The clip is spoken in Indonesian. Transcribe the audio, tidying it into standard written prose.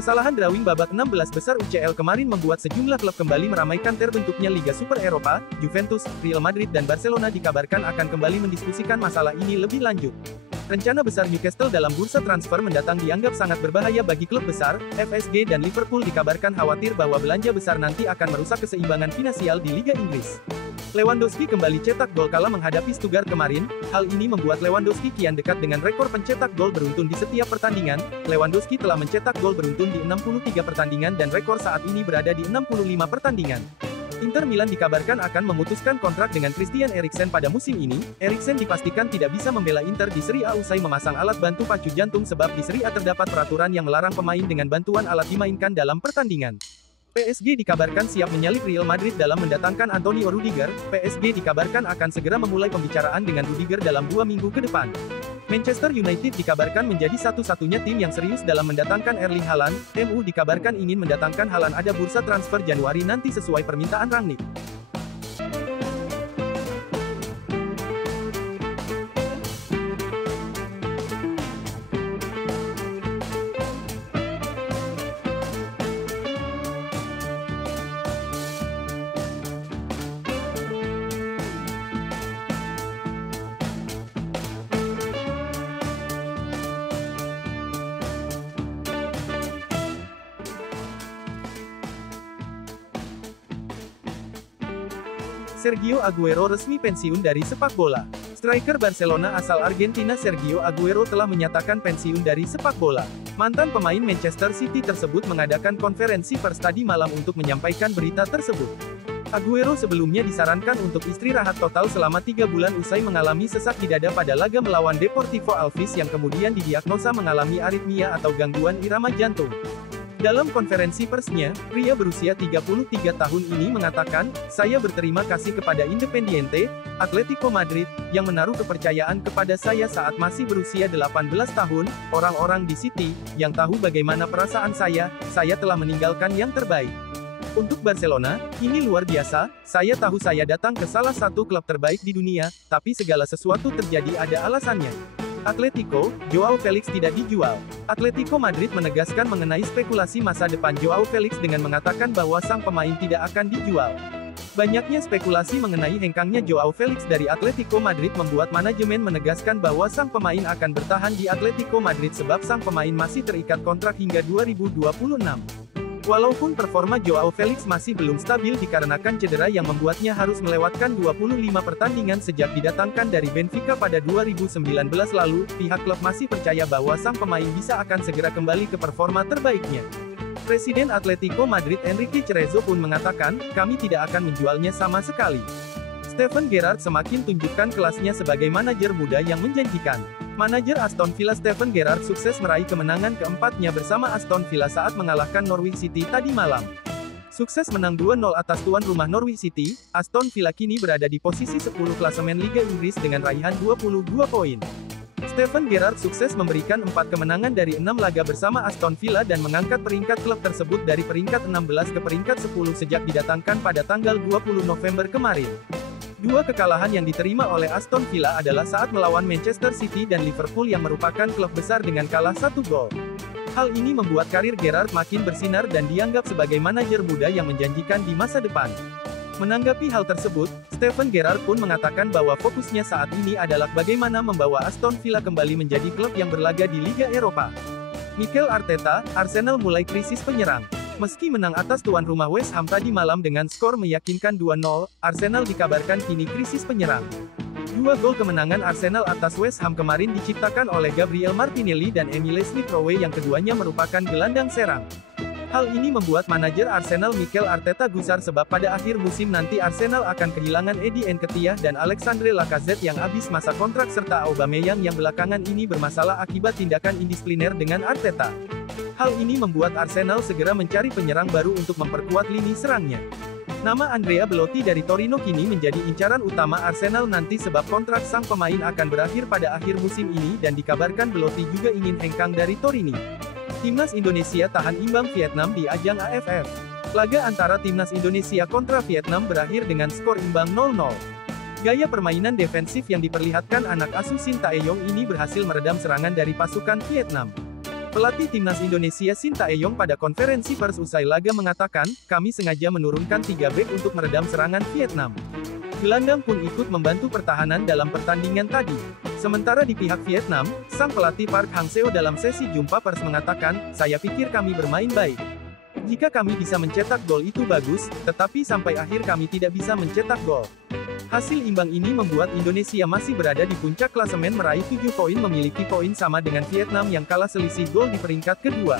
Kesalahan drawing babak 16 besar UCL kemarin membuat sejumlah klub kembali meramaikan terbentuknya Liga Super Eropa. Juventus, Real Madrid dan Barcelona dikabarkan akan kembali mendiskusikan masalah ini lebih lanjut. Rencana besar Newcastle dalam bursa transfer mendatang dianggap sangat berbahaya bagi klub besar. FSG dan Liverpool dikabarkan khawatir bahwa belanja besar nanti akan merusak keseimbangan finansial di Liga Inggris. Lewandowski kembali cetak gol kala menghadapi Stuttgart kemarin. Hal ini membuat Lewandowski kian dekat dengan rekor pencetak gol beruntun di setiap pertandingan. Lewandowski telah mencetak gol beruntun di 63 pertandingan dan rekor saat ini berada di 65 pertandingan. Inter Milan dikabarkan akan memutuskan kontrak dengan Christian Eriksen pada musim ini. Eriksen dipastikan tidak bisa membela Inter di Serie A usai memasang alat bantu pacu jantung sebab di Serie A terdapat peraturan yang melarang pemain dengan bantuan alat dimainkan dalam pertandingan. PSG dikabarkan siap menyalip Real Madrid dalam mendatangkan Antonio Rudiger. PSG dikabarkan akan segera memulai pembicaraan dengan Rudiger dalam 2 minggu ke depan. Manchester United dikabarkan menjadi satu-satunya tim yang serius dalam mendatangkan Erling Haaland. MU dikabarkan ingin mendatangkan Haaland ada bursa transfer Januari nanti sesuai permintaan Rangnick. Sergio Aguero resmi pensiun dari sepak bola. Striker Barcelona asal Argentina Sergio Aguero telah menyatakan pensiun dari sepak bola. Mantan pemain Manchester City tersebut mengadakan konferensi pers tadi malam untuk menyampaikan berita tersebut. Aguero sebelumnya disarankan untuk istirahat total selama 3 bulan usai mengalami sesak di dada pada laga melawan Deportivo Alaves yang kemudian didiagnosa mengalami aritmia atau gangguan irama jantung. Dalam konferensi persnya, pria berusia 33 tahun ini mengatakan, "Saya berterima kasih kepada Independiente, Atletico Madrid, yang menaruh kepercayaan kepada saya saat masih berusia 18 tahun, orang-orang di City, yang tahu bagaimana perasaan saya telah meninggalkan yang terbaik. Untuk Barcelona, ini luar biasa, saya tahu saya datang ke salah satu klub terbaik di dunia, tapi segala sesuatu terjadi ada alasannya." Atletico, Joao Felix tidak dijual. Atletico Madrid menegaskan mengenai spekulasi masa depan Joao Felix dengan mengatakan bahwa sang pemain tidak akan dijual. Banyaknya spekulasi mengenai hengkangnya Joao Felix dari Atletico Madrid membuat manajemen menegaskan bahwa sang pemain akan bertahan di Atletico Madrid sebab sang pemain masih terikat kontrak hingga 2026. Walaupun performa Joao Felix masih belum stabil dikarenakan cedera yang membuatnya harus melewatkan 25 pertandingan sejak didatangkan dari Benfica pada 2019 lalu, pihak klub masih percaya bahwa sang pemain bisa akan segera kembali ke performa terbaiknya. Presiden Atletico Madrid Enrique Cerezo pun mengatakan, "Kami tidak akan menjualnya sama sekali." Steven Gerrard semakin tunjukkan kelasnya sebagai manajer muda yang menjanjikan. Manajer Aston Villa Steven Gerrard sukses meraih kemenangan keempatnya bersama Aston Villa saat mengalahkan Norwich City tadi malam. Sukses menang 2-0 atas tuan rumah Norwich City, Aston Villa kini berada di posisi 10 klasemen Liga Inggris dengan raihan 22 poin. Steven Gerrard sukses memberikan 4 kemenangan dari 6 laga bersama Aston Villa dan mengangkat peringkat klub tersebut dari peringkat 16 ke peringkat 10 sejak didatangkan pada tanggal 20 November kemarin. 2 kekalahan yang diterima oleh Aston Villa adalah saat melawan Manchester City dan Liverpool yang merupakan klub besar dengan kalah 1 gol. Hal ini membuat karir Gerrard makin bersinar dan dianggap sebagai manajer muda yang menjanjikan di masa depan. Menanggapi hal tersebut, Steven Gerrard pun mengatakan bahwa fokusnya saat ini adalah bagaimana membawa Aston Villa kembali menjadi klub yang berlaga di Liga Eropa. Mikel Arteta, Arsenal mulai krisis penyerang. Meski menang atas tuan rumah West Ham tadi malam dengan skor meyakinkan 2-0, Arsenal dikabarkan kini krisis penyerang. 2 gol kemenangan Arsenal atas West Ham kemarin diciptakan oleh Gabriel Martinelli dan Emile Smith-Rowe yang keduanya merupakan gelandang serang. Hal ini membuat manajer Arsenal Mikel Arteta gusar sebab pada akhir musim nanti Arsenal akan kehilangan Eddie Nketiah dan Alexandre Lacazette yang habis masa kontrak serta Aubameyang yang belakangan ini bermasalah akibat tindakan indisipliner dengan Arteta. Hal ini membuat Arsenal segera mencari penyerang baru untuk memperkuat lini serangnya. Nama Andrea Belotti dari Torino kini menjadi incaran utama Arsenal nanti sebab kontrak sang pemain akan berakhir pada akhir musim ini dan dikabarkan Belotti juga ingin hengkang dari Torino. Timnas Indonesia tahan imbang Vietnam di ajang AFF. Laga antara Timnas Indonesia kontra Vietnam berakhir dengan skor imbang 0-0. Gaya permainan defensif yang diperlihatkan anak asuh Shin Tae-yong ini berhasil meredam serangan dari pasukan Vietnam. Pelatih timnas Indonesia Sintayong pada konferensi pers usai laga mengatakan, kami sengaja menurunkan 3 bek untuk meredam serangan Vietnam. Gelandang pun ikut membantu pertahanan dalam pertandingan tadi. Sementara di pihak Vietnam, sang pelatih Park Hang-seo dalam sesi jumpa pers mengatakan, saya pikir kami bermain baik. Jika kami bisa mencetak gol itu bagus, tetapi sampai akhir kami tidak bisa mencetak gol. Hasil imbang ini membuat Indonesia masih berada di puncak klasemen meraih 7 poin memiliki poin sama dengan Vietnam yang kalah selisih gol di peringkat kedua.